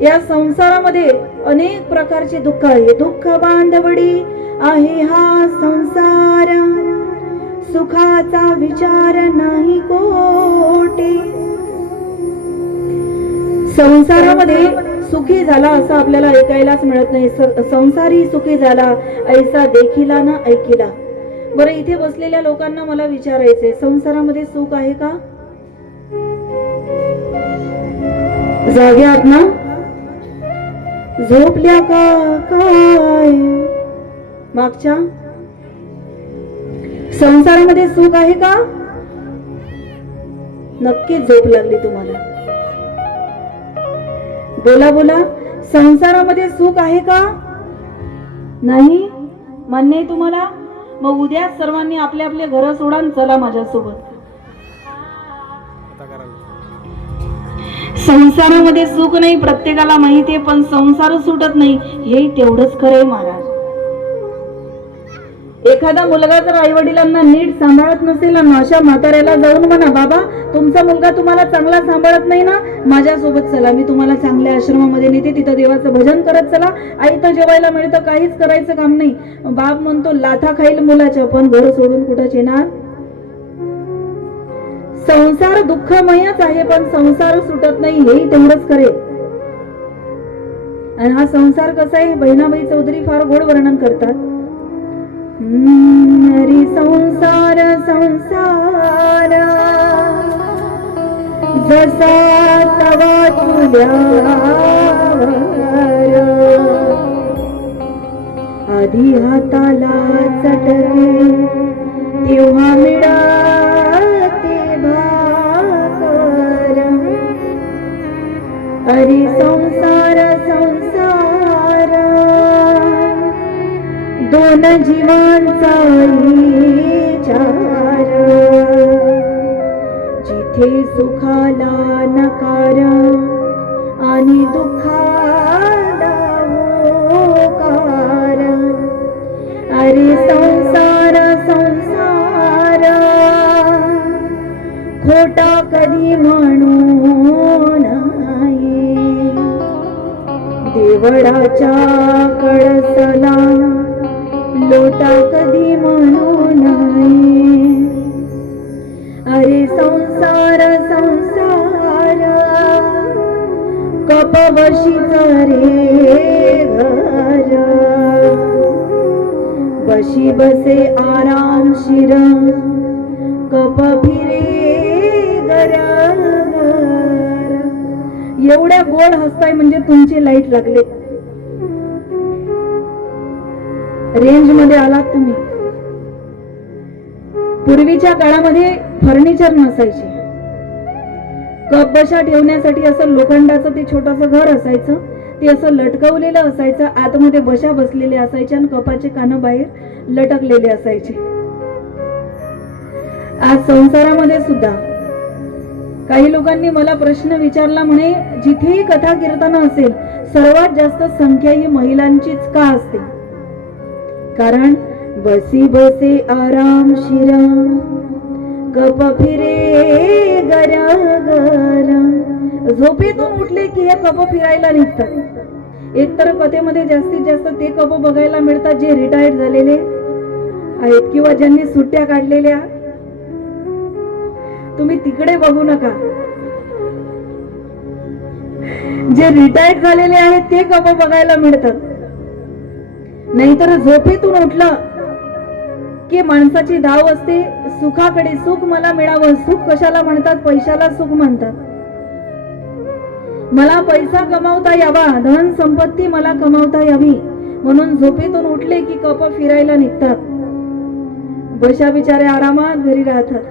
या संसारामध्ये अनेक प्रकारचे दुःख आहे. दुःख बांधवडी आहे हा संसार, सुखाचा विचार नाही कोटी. संसारामध्ये सुखी झाला असं आपल्याला ऐकायलाच मिळत नाही. संसारी सुखी झाला ऐसा देखिला ना ऐकिला. बरं, इथे बसलेल्या लोकांना मला विचारायचंय, संसारामध्ये सुख आहे का? जाग्यात ना? झोपल्या का काय? मागच्या संसारामध्ये सुख आहे का? नक्कीच झोप लागली तुम्हाला. बोला बोला, संसारामध्ये सुख आहे का? नाही मान्य आहे तुम्हाला? मग उद्या सर्वांनी आपले आपले घर सोडून चला माझ्यासोबत. संसारामध्ये सुख नाही प्रत्येकाला माहिती आहे, पण संसार सुटत नाही हे तेवढंच खरंय महाराज. एखादा मुलगा जर आई वडिलांना नीट सांभाळत नसेल ना, अशा म्हाताऱ्याला जाऊन म्हणा, बाबा तुमचा मुलगा तुम्हाला चांगला सांभाळत नाही ना, माझ्यासोबत चला, मी तुम्हाला चांगल्या आश्रमामध्ये नेते, तिथं देवाचं भजन करत चला. आई तर जेवायला मिळतं, काहीच करायचं काम नाही. बाप म्हणतो लाथा खाईल मुलाच्या, पण घर सोडून कुठंच येणार. संसार दुःखमयच आहे, पण संसार सुटत नाही हेही तेवढंच खरे. आणि हा संसार कसा आहे, बहिणाबाई चौधरी फार गोड वर्णन करतात. हरी संसार संसार जसा तवा तुल्यावर, आधी हाताला चटके तेव्हा मिळते भाकर. हरी संसार संसार दोन जीवांचा विचार, जिथे सुखाला नकार आणि दुःखाला होकार. अरे संसार संसार खोटा कधी म्हणू नाही, देवळाच्या कळसला लोटा कधी म्हणू नाही. अरे संसार संसार कपवशीच रे घर, बशी बसे आरामशीर कप फिरे घराघर. एवढ्या गोड हसताय म्हणजे तुमची लाईट लागले, रेंज मध्ये आलात तुम्ही. पूर्वीच्या काळामध्ये फर्निचर नसायचे, कप बशा ठेवण्यासाठी असं लोखंडाचं ते छोटंसं घर असायचं, ते असं लटकवलेलं असायचं, आतमध्ये बशा बसलेल्या असायच्या आणि कपाचे कान बाहेर लटकलेले असायचे. आज संसारामध्ये सुद्धा काही लोकांनी मला प्रश्न विचारला, म्हणे जिथेही कथा कीर्तन असेल सर्वात जास्त संख्या ही महिलांचीच का असते? कारण बसी बसे आरामशीर कप फिरे घराघर. झोपेतून उठले की हे कप फिरायला निघतात. एकतर कथेमध्ये जास्तीत जास्त ते कप बघायला मिळतात जे रिटायर्ड झालेले आहेत किंवा ज्यांनी सुट्ट्या काढलेल्या. तुम्ही तिकडे बघू नका, जे रिटायर्ड झालेले आहेत ते कप बघायला मिळतात. नाहीतर झोपेतून उठलं की माणसाची धाव असते सुखाकडे. सुख मला मिळावं. सुख कशाला म्हणतात? पैशाला सुख म्हणतात. मला पैसा कमावता यावा, धन संपत्ती मला कमावता यावी म्हणून झोपेतून उठले की कप फिरायला निघतात. बशा बिचारे आरामात घरी राहतात.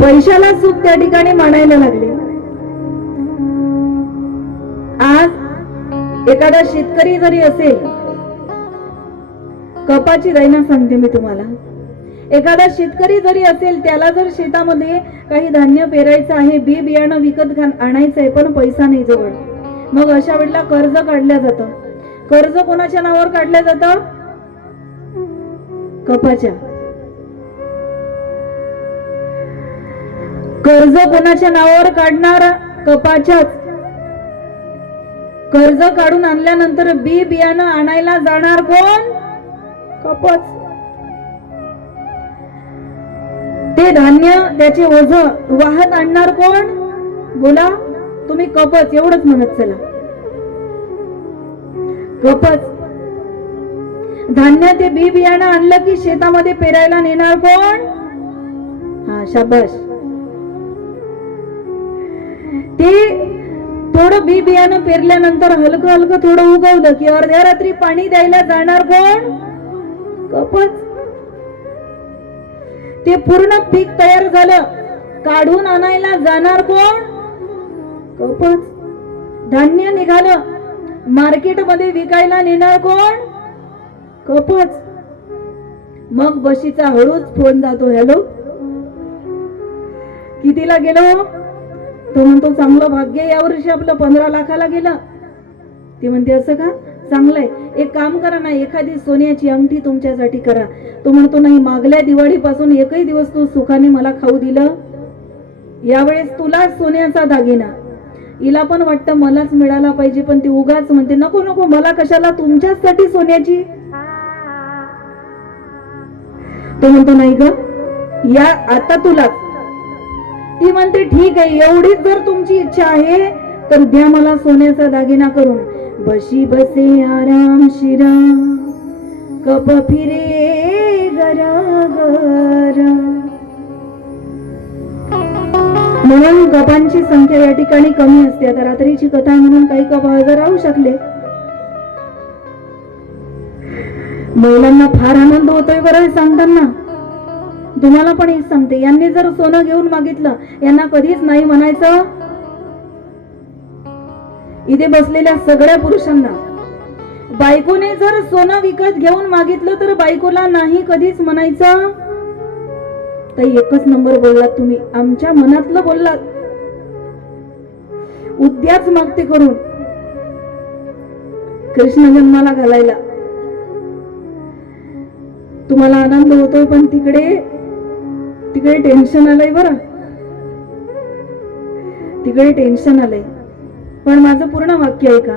पैशाला सुख त्या ठिकाणी मानायला लागले. आज एखादा शेतकरी जरी असेल, कपाची दैना सांगते मी तुम्हाला, एखादा शेतकरी जरी असेल, त्याला जर शेतामध्ये काही धान्य पेरायचं आहे, बी बियाणं विकत आणायचं आहे, पण पैसा नाही जवळ, मग अशा वेळेला कर्ज काढलं जातं. कर्ज कोणाच्या नावावर काढलं जातं? कपाच्या. कर्ज कोणाच्या नावावर काढणार? कपाच्याच. कर्ज काढून आणल्यानंतर बी बियाणं आणायला जाणार कोण? कपच. ते धान्य त्याचे ओझ वाहत आणणार कोण? बोला तुम्ही. कपच. एवढंच म्हणत चला. कपच. धान्य ते बी बियाणं आणलं की शेतामध्ये पेरायला नेणार कोण? हा, शाबाश. ते थोडं बी बियाणं पेरल्यानंतर हलकं हलकं थोडं उगवलं की अर्ध्या रात्री पाणी द्यायला जाणार कोण? कपच. ते पूर्ण पीक तयार झालं, काढून आणायला जाणार कोण? कपच. धान्य निघालं, मार्केटमध्ये विकायला नेणार कोण? कपच. मग बशीचा हळूच फोन जातो, हॅलो कितीला गेलो? तो म्हणतो चांगलं भाग्य, यावर्षी आपलं 15 लाखाला गेलं. ती म्हणते असं का? चांगलंय, एक काम करा ना, एखादी सोन्याची अंगठी तुमच्यासाठी करा. तो म्हणतो नाही, मागल्या दिवाळीपासून एकही दिवस तू सुखाने मला खाऊ दिलं, यावेळेस तुला सोन्याचा दागिना. हिला पण वाटतं मलाच मिळाला पाहिजे, पण ती उगाच म्हणते नको नको, मला कशाला, तुमच्यासाठी सोन्याची. तो म्हणतो नाही ग, या आता तुलाच. ती म्हणते ठीक आहे, एवढीच जर तुमची इच्छा आहे तर द्या मला सोन्याचा दागिना करून. बशी बसे आरामशीर, कप फिरे गरागर. म्हणून कपांची संख्या या ठिकाणी कमी असते. आता रात्रीची कथा म्हणून काही कप हजर राहू शकले. महिलांना फार आनंद होतोय बरं सांगताना. तुम्हाला पण हेच सांगते, यांनी जर सोनं घेऊन मागितलं, यांना कधीच नाही म्हणायचं. इथे बसलेल्या सगळ्या पुरुषांना बायकोने जर सोनं विकत घेऊन मागितलं तर बायकोला नाही कधीच म्हणायचं. तर एकच नंबर बोललात तुम्ही, आमच्या मनातलं बोललात. उद्याच मागते करून कृष्ण जन्माला घालायला. तुम्हाला आनंद होतोय, पण तिकडे टेन्शन आलंय बरं. तिकडे टेन्शन आलंय. पण माझं पूर्ण वाक्य ऐका.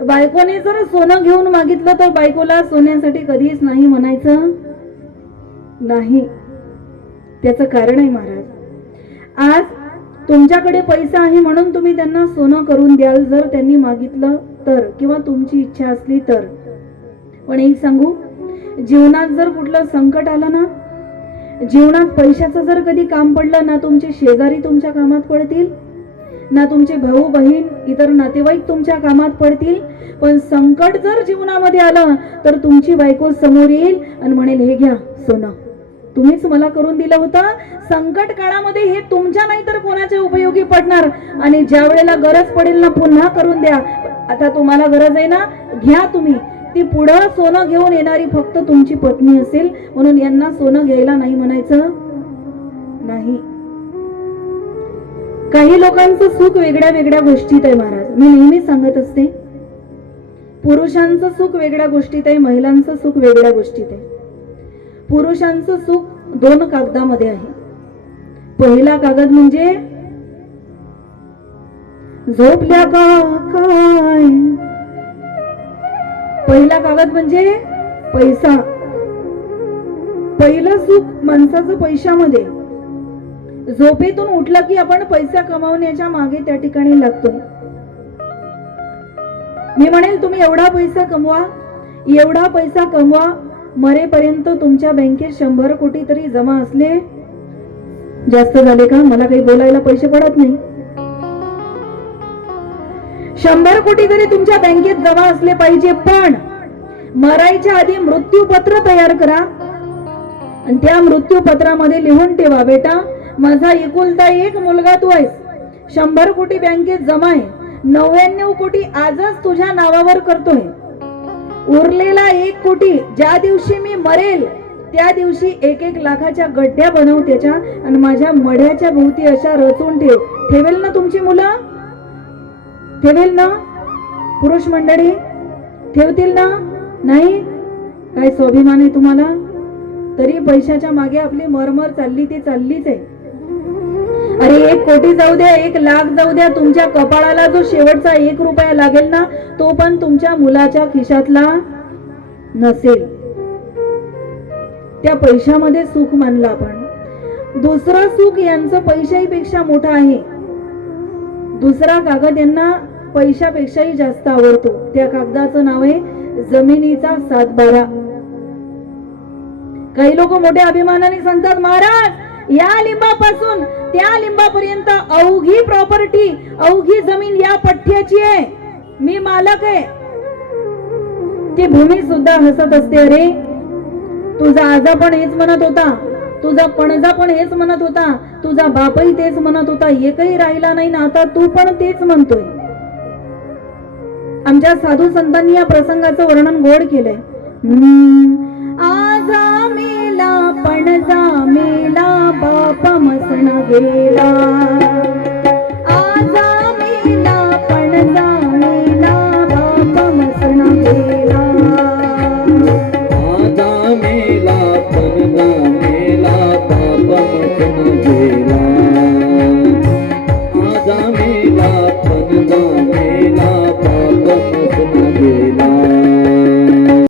बायकोने जर सोनं घेऊन मागितलं तर बायकोला सोन्यासाठी कधीच नाही म्हणायचं नाही. त्याचं कारण आहे महाराज, आज तुमच्याकडे पैसा आहे म्हणून तुम्ही त्यांना सोनं करून द्याल जर त्यांनी मागितलं तर, किंवा तुमची इच्छा असली तर. पण एक सांगू, जीवनात जर कुठलं संकट आलं ना, जीवनात पैशाचं जर कधी काम पडलं ना, तुमचे शेजारी तुमच्या कामात पडतील ना, तुमचे भाऊ बहीण इतर नातेवाईक तुमच्या कामात पडतील. पण संकट जर जीवनामध्ये आलं तर तुमची बायको समोर येईल आणि म्हणेल हे घ्या सोनं, तुम्हीच मला करून दिलं होतं. संकट काळामध्ये हे तुमच्या नाही तर कोणाच्या उपयोगी पडणार. आणि ज्या वेळेला गरज पडेल ना, पुन्हा करून द्या. आता तुम्हाला गरज आहे ना, घ्या तुम्ही. ती पुढं सोनं घेऊन येणारी फक्त तुमची पत्नी असेल, म्हणून यांना सोनं घ्यायला नाही म्हणायचं नाही. काही लोकांचं सुख वेगळ्या वेगळ्या गोष्टीत आहे महाराज. मी नेहमी सांगत असते, पुरुषांचं सुख वेगळ्या गोष्टीत आहे, महिलांचं सुख वेगळ्या गोष्टीत आहे. पुरुषांचं सुख 2 कागदामध्ये आहे. पहिला कागद म्हणजे झोपल्या का काय, पहिला कागद म्हणजे पैसा. पहिलं सुख माणसाचं पैशामध्ये. झोपेतून उठला की आपण पैसा कमावण्याच्या मागे त्या ठिकाणी लागतोय. मी म्हणेल तुम्ही एवढा पैसा कमवा, एवढा पैसा कमवा, मरेपर्यंत तुमच्या बँकेत 100 कोटी तरी जमा असले. जास्त झाले का? मला काही बोलायला पैसे पडत नाही. 100 कोटी तरी तुमच्या बँकेत जमा असले पाहिजे. पण मरायच्या आधी मृत्यूपत्र तयार करा आणि त्या मृत्यूपत्रामध्ये लिहून ठेवा, बेटा माझा एकुलता एक मुलगा तू आहेस. 100 कोटी बँकेत जमा आहे, 99 कोटी आजच तुझ्या नावावर करतोय. उरलेला 1 कोटी ज्या दिवशी मी मरेल त्या दिवशी 1-1 लाखाच्या गड्ड्या बनव त्याच्या आणि माझ्या मढ्याच्या भोवती अशा रचून ठेव. ठेवेल ना तुमची मुलं? ठेवेल ना? पुरुष मंडळी ठेवतील ना? नाही? काय स्वाभिमान आहे तुम्हाला? तरी पैशाच्या मागे आपली मरमर चालली ती चाललीच आहे. अरे 1 कोटी जाऊ द्या, 1 लाख जाऊ द्या, तुमच्या कपाळाला जो शेवटचा 1 रुपया लागेल ना, तो पण तुमच्या मुलाच्या खिशातला नसेल. त्या पैशामध्ये सुख मानलं आपण. दुसरं सुख यांचं पैशापेक्षा मोठं आहे. दुसरा कागद यांना पैशापेक्षाही जास्त आवडतो. त्या कागदाचं नाव आहे जमिनीचा 7/12. काही लोक मोठ्या अभिमानाने सांगतात, महाराज या लिंबापासून त्या लिंबापर्यंत अवघी प्रॉपर्टी, अवघी जमीन या पठ्ठ्याची आहे, मी मालक आहे. ती भूमी सुद्धा हसत असते. अरे तुझा आजा पण हेच म्हणत होता, तुझा पणजा पण हेच म्हणत होता, तुझा बापही तेच म्हणत होता, एकही राहिला नाही ना, आता तू पण तेच म्हणतोय. आमच्या साधू संतांनी या प्रसंगाचं वर्णन गोड केलंय. आजा मेला पणजा मेला, बाप मसण गेला.